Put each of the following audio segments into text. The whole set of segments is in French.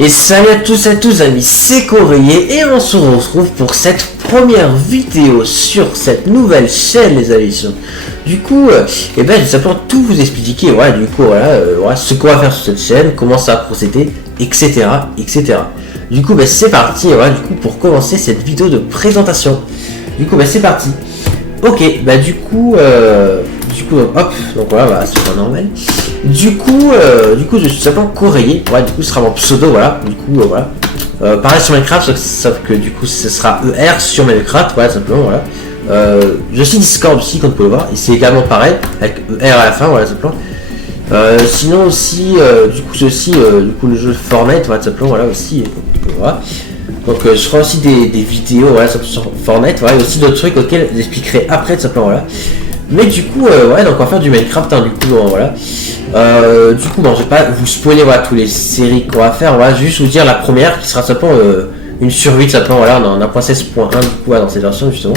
Et salut à tous amis, c'est Coréer et on se retrouve pour cette première vidéo sur cette nouvelle chaîne les amis. Du coup, je vais simplement tout vous expliquer, voilà, du coup, voilà, ce qu'on va faire sur cette chaîne, comment ça va procéder, etc. Du coup, c'est parti, voilà, du coup, pour commencer cette vidéo de présentation. Du coup, c'est parti. Ok, du coup, hop, donc voilà, c'est pas normal. Du coup, je suis simplement Coréer, ouais, du coup, ce sera mon pseudo, voilà, du coup, voilà. Pareil sur Minecraft, sauf que du coup, ce sera ER sur Minecraft, voilà, simplement, voilà. Je suis Discord aussi, comme vous pouvez le voir, et c'est également pareil, avec ER à la fin, voilà, simplement. Sinon aussi, du coup, ceci, du coup, le jeu Fortnite, voilà, simplement, voilà, aussi, voilà. Donc je ferai aussi des vidéos, voilà, sur Fortnite, voilà, et aussi d'autres trucs auxquels j'expliquerai après, tout simplement, voilà. Mais du coup, ouais, donc on va faire du Minecraft, hein, du coup, voilà. Du coup, bon, je vais pas vous spoiler, voilà, toutes les séries qu'on va faire, on va juste vous dire la première, qui sera simplement une survie, tout simplement, voilà, on a 1.16.1, du coup, voilà, dans cette version, justement,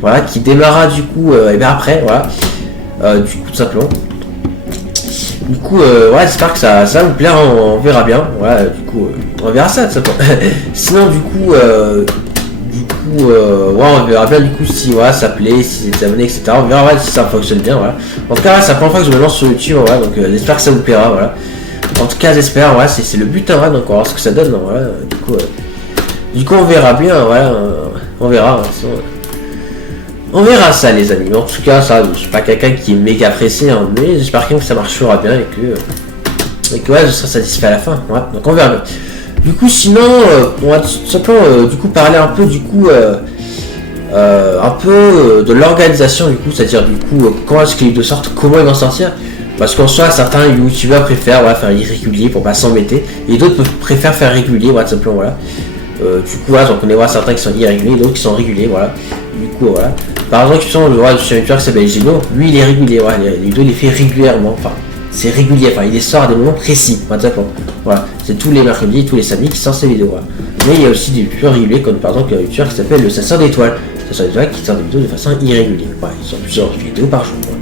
voilà, qui démarrera, du coup, et bien après, voilà, du coup, tout simplement. Du coup, ouais, j'espère que ça va vous plaire, hein, on verra bien, voilà, du coup, on verra ça, tout simplement. Sinon, du coup, ouais, on verra bien du coup si voilà, ça plaît, si c'est abonné, etc. On verra ouais, si ça fonctionne bien, voilà. En tout cas, c'est la première fois que je me lance sur YouTube, voilà, donc j'espère que ça vous plaira, voilà. En tout cas, j'espère, voilà, c'est le but, hein, voilà, donc on va voir ce que ça donne, voilà. Du coup, on verra bien, voilà, on verra, hein, sinon, on verra ça, les amis. Mais en tout cas, ça, je suis pas quelqu'un qui est méga pressé, hein, mais j'espère que ça marchera bien et que ouais, je serai satisfait à la fin, voilà. Donc on verra bien. Du coup, sinon, on va tout simplement du coup parler un peu du coup de l'organisation du coup, c'est-à-dire du coup comment est-ce qu'il de sorte, comment ils vont sortir. Parce qu'en soi, certains youtubeurs préfèrent voilà, faire irrégulier pour pas s'embêter, et d'autres préfèrent faire régulier, voilà, tout simplement, voilà. Du coup, voilà, j'en connais voilà, certains qui sont irréguliers, d'autres qui sont réguliers, voilà. Du coup, voilà. Par exemple, sur un youtubeur qui s'appelle Gino, lui il est régulier, voilà, les vidéos il les fait régulièrement, enfin. C'est régulier, enfin il les sort à des moments précis, voilà, c'est tous les mercredis et tous les samedis qui sortent ces vidéos, voilà. Mais il y a aussi des youtubeurs réguliers, comme par exemple un youtubeur qui s'appelle le chasseur d'étoiles, qui sort des vidéos de façon irrégulière, voilà, il sort plusieurs vidéos par jour, voilà.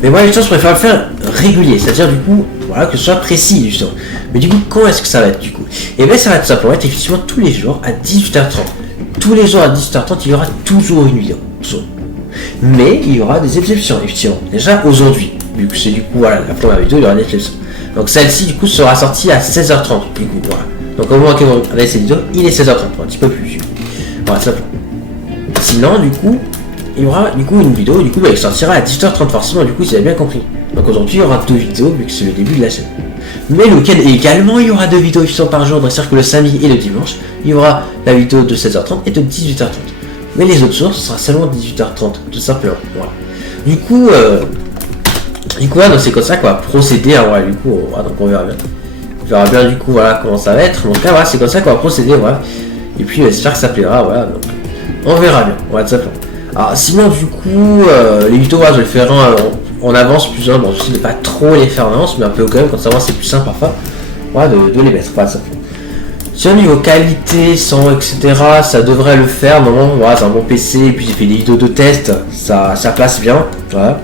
Mais moi les gens préfèrent le faire régulier, c'est-à-dire du coup, voilà, que ce soit précis justement. Mais du coup, quand est-ce que ça va être du coup? Et bien ça va être simplement être effectivement tous les jours à 18h30. Tous les jours à 18h30, il y aura toujours une vidéo, toujours. Mais il y aura des exceptions, effectivement. Déjà aujourd'hui. Vu que c'est du coup voilà la première vidéo, il y aura des exceptions. Donc celle-ci du coup sera sortie à 16h30 du coup voilà. Donc au moment que vous regardez cette vidéo, il est 16h30, un petit peu plus. Voilà, simplement. Sinon du coup, il y aura du coup une vidéo, du coup elle sortira à 18h30 forcément, du coup si vous avez bien compris. Donc aujourd'hui il y aura deux vidéos vu que c'est le début de la chaîne. Mais le week-end également il y aura deux vidéos par jour, c'est-à-dire que le samedi et le dimanche, il y aura la vidéo de 16h30 et de 18h30. Mais les autres jours ce sera seulement 18h30, tout simplement. Voilà. Du coup voilà, donc c'est comme ça qu'on va procéder, hein, voilà, du coup, voilà, donc on verra bien. On verra bien du coup, voilà, comment ça va être. Donc là, voilà, c'est comme ça qu'on va procéder, voilà. Et puis, j'espère que ça plaira, voilà, donc on verra bien, voilà, tout simplement. Alors, sinon, du coup, les vidéos, voilà, je vais le faire en avance, plus un, bon, je sais de pas trop les faire en avance, mais un peu quand même, quand ça va, c'est plus simple parfois, voilà, de les mettre, voilà, ça fait. Sinon, niveau qualité, son, etc., ça devrait le faire, normalement, voilà, c'est un bon PC, et puis j'ai fait des vidéos de test, ça passe bien, voilà.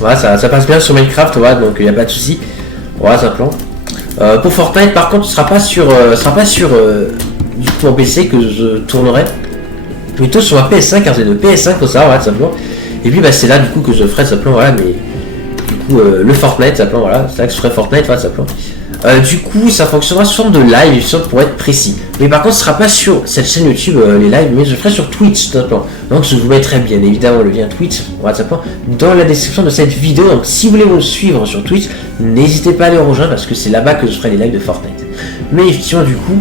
Voilà, ça passe bien sur Minecraft, voilà, donc il n'y a pas de souci. Voilà, simplement. Pour Fortnite, par contre, ce sera pas sur du coup mon PC que je tournerai, plutôt sur ma PS5, car c'est de PS5 pour ça, voilà, simplement. Et puis c'est là du coup que je ferai simplement, voilà, mais du coup le Fortnite, simplement, voilà, c'est là que je ferai Fortnite, voilà, simplement. Du coup, ça fonctionnera sous forme de live, pour être précis. Mais par contre, ce sera pas sur cette chaîne YouTube, les lives, mais je ferai sur Twitch, tout simplement. Donc, je vous mettrai bien évidemment le lien Twitch, voilà, simplement, dans la description de cette vidéo. Donc, si vous voulez me suivre sur Twitch, n'hésitez pas à les rejoindre parce que c'est là-bas que je ferai les lives de Fortnite. Mais effectivement, du coup,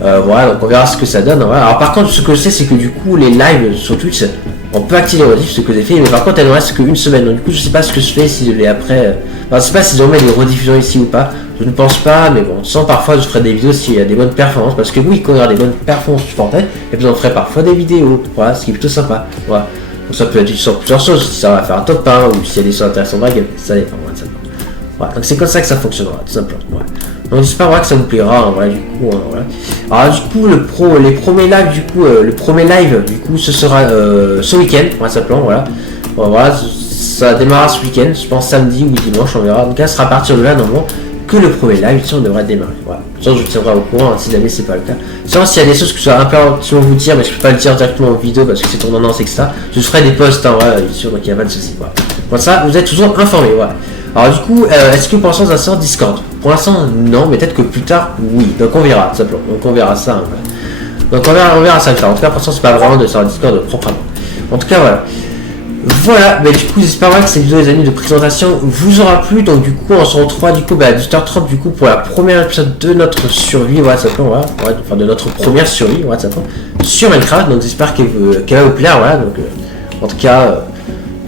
voilà, donc on verra ce que ça donne. Voilà. Alors, par contre, ce que je sais, c'est que du coup, les lives sur Twitch, on peut activer les rediffs, ce que j'ai fait, mais par contre, elle ne reste qu'une semaine. Donc, du coup, je sais pas ce que je fais, si je l'ai après. Enfin, je sais pas si je remets les rediffusions ici ou pas. Je ne pense pas, mais bon, sans parfois je ferai des vidéos s'il y a des bonnes performances, parce que oui, quand il y aura des bonnes performances sur Fortnite, et puis on ferait parfois des vidéos, voilà, ce qui est plutôt sympa, voilà. Donc ça peut être sur plusieurs choses, si ça va faire un top 1, ou s'il y a des choses intéressantes dans la game, ça dépend, voilà, donc c'est comme ça que ça fonctionnera, tout simplement, voilà. Donc j'espère voilà, que ça vous plaira, hein, voilà, du coup, hein, voilà. Alors du coup, les premiers lives, du coup, le premier live, du coup, ce sera ce week-end, voilà, simplement, voilà. Voilà, ça démarrera ce week-end, je pense samedi ou dimanche, on verra, donc là, ce sera à partir de là, normalement. que le premier live, on devrait démarrer. Voilà. Ça, je vous tiendrai au courant si jamais c'est pas le cas. Sinon, s'il y a des choses que je dois impérativement vous dire, mais je peux pas le dire directement en vidéo parce que c'est ton annonce, etc. Je ferai des posts, hein, voilà, sûr, donc il n'y a pas de souci. Voilà. Comme ça, vous êtes toujours informés. Voilà. Alors du coup, est-ce que vous pensez à un serveur Discord? Pour l'instant, non, mais peut-être que plus tard, oui. Donc on verra, simplement. Donc on verra ça. Hein, voilà. Donc on verra ça. En tout cas, pour l'instant, c'est pas vraiment de serveur Discord proprement. En tout cas, voilà. Voilà, mais du coup j'espère que cette vidéo les amis de présentation vous aura plu. Donc du coup on se retrouve du coup à 18h30 du coup pour la première épisode de notre survie, voilà, ça voilà, enfin de notre première survie, voilà, ça sur Minecraft. Donc j'espère qu'elle va vous plaire, voilà. Donc en tout cas,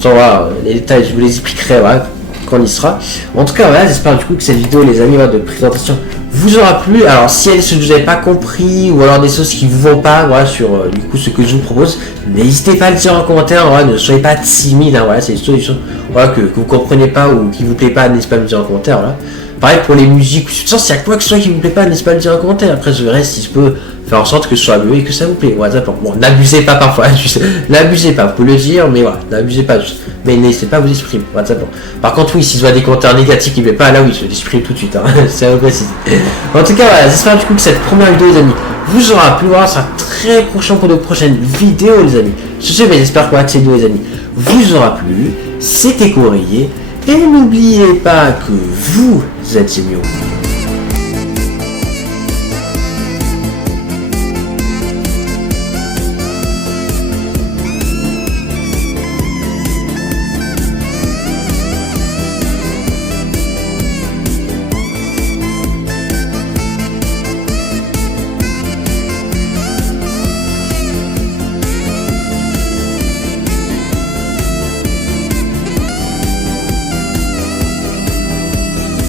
voilà, les détails je vous les expliquerai, voilà, quand on y sera. En tout cas voilà, j'espère du coup que cette vidéo les amis voilà, de présentation vous aura plu. Alors si il y a des choses que vous n'avez pas compris ou alors des choses qui vous vont pas, voilà, sur du coup ce que je vous propose, n'hésitez pas à le dire en commentaire, voilà, ne soyez pas timide, hein, voilà, c'est des solutions voilà, que vous comprenez pas ou qui vous plaît pas, n'hésitez pas à me dire en commentaire. Voilà. Pareil pour les musiques, s'il y a quoi que ce soit qui vous plaît pas, n'hésitez pas à le dire en commentaire. Après je verrai si je peux faire en sorte que ce soit mieux et que ça vous plaît. Voilà, bon, n'abusez pas parfois, n'abusez pas, vous pouvez le dire, mais voilà, n'abusez pas juste. Mais n'hésitez pas à vous exprimer. Voilà, par contre, oui, si je vois des commentaires négatifs qui ne me plaît pas, là oui, je l'exprime tout de suite. Hein. C'est à vous préciser. En tout cas, voilà, j'espère du coup que cette première vidéo, les amis, vous aura plu. Voilà, ça sera très prochain pour de prochaines vidéos, les amis. Sur ce, j'espère que cette vidéo, les amis, vous aura plu. C'était Courrier. Et n'oubliez pas que vous êtes mieux.